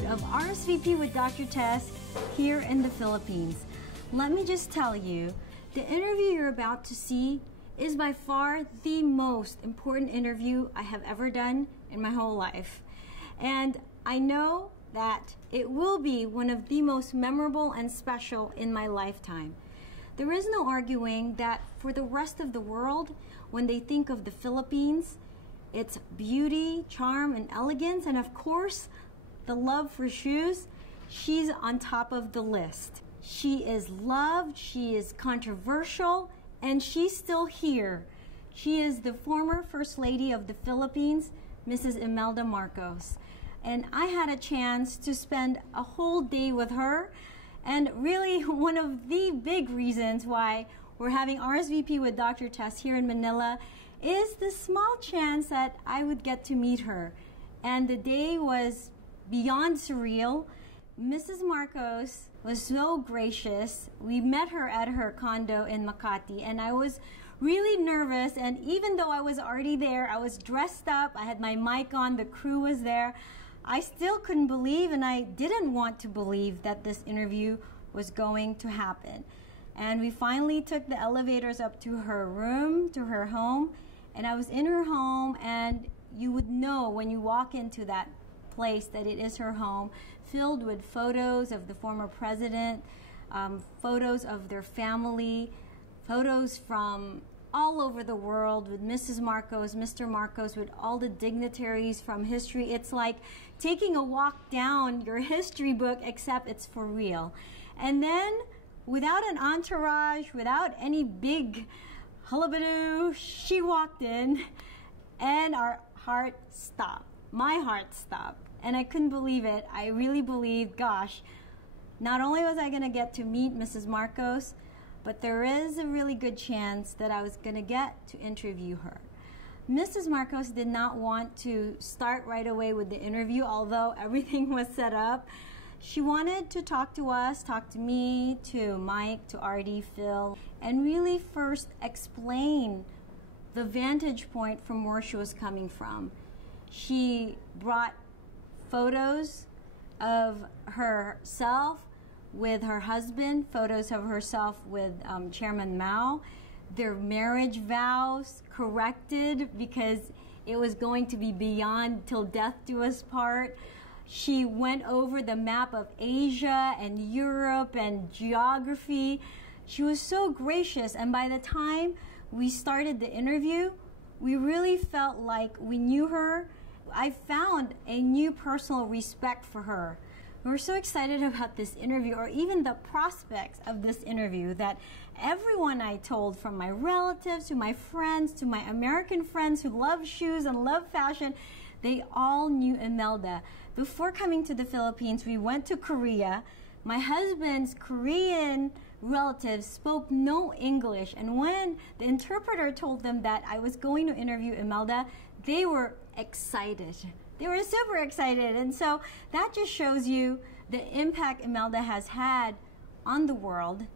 episode of RSVP with Dr. Tess here in the Philippines. Let me just tell you, the interview you're about to see is by far the most important interview I have ever done in my whole life. And I know that it will be one of the most memorable and special in my lifetime. There is no arguing that for the rest of the world, when they think of the Philippines, it's beauty, charm, and elegance, and of course, the love for shoes, she's on top of the list. She is loved, she is controversial, and she's still here. She is the former First Lady of the Philippines, Mrs. Imelda Marcos. And I had a chance to spend a whole day with her. And really, one of the big reasons why we're having RSVP with Dr. Tess here in Manila is the small chance that I would get to meet her. And the day was beyond surreal. Mrs. Marcos was so gracious. We met her at her condo in Makati, and I was really nervous. And even though I was already there, I was dressed up, I had my mic on, the crew was there, I still couldn't believe, and I didn't want to believe that this interview was going to happen. And we finally took the elevators up to her room, to her home, and I was in her home, and you would know when you walk into that place that it is her home, filled with photos of the former president, photos of their family, photos from all over the world with Mrs. Marcos, Mr. Marcos, with all the dignitaries from history. It's like taking a walk down your history book, except it's for real. And then, without an entourage, without any big hullabaloo, she walked in, and our heart stopped. My heart stopped. And I couldn't believe it. I really believed, gosh, not only was I going to get to meet Mrs. Marcos, but there is a really good chance that I was going to get to interview her. Mrs. Marcos did not want to start right away with the interview, although everything was set up. She wanted to talk to us, talk to me, to Mike, to RD, Phil, and really first explain the vantage point from where she was coming from. She brought photos of herself with her husband, photos of herself with Chairman Mao, their marriage vows corrected because it was going to be beyond till death do us part. She went over the map of Asia and Europe and geography. She was so gracious, and by the time we started the interview, we really felt like we knew her. I found a new personal respect for her. We were so excited about this interview, or even the prospects of this interview, that everyone I told, from my relatives to my friends to my American friends who love shoes and love fashion, they all knew Imelda. Before coming to the Philippines, we went to Korea. My husband's Korean relatives spoke no English, and when the interpreter told them that I was going to interview Imelda, they were excited. They were super excited, and so that just shows you the impact Imelda has had on the world,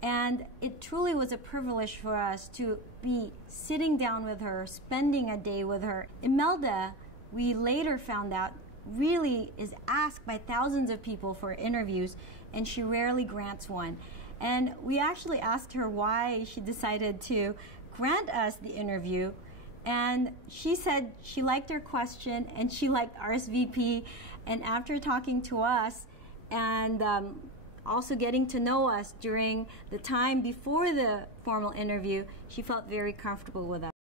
and it truly was a privilege for us to be sitting down with her, spending a day with her. Imelda, we later found out, really is asked by thousands of people for interviews, and she rarely grants one. And we actually asked her why she decided to grant us the interview, and she said she liked our question and she liked RSVP, and after talking to us and also getting to know us during the time before the formal interview, she felt very comfortable with us.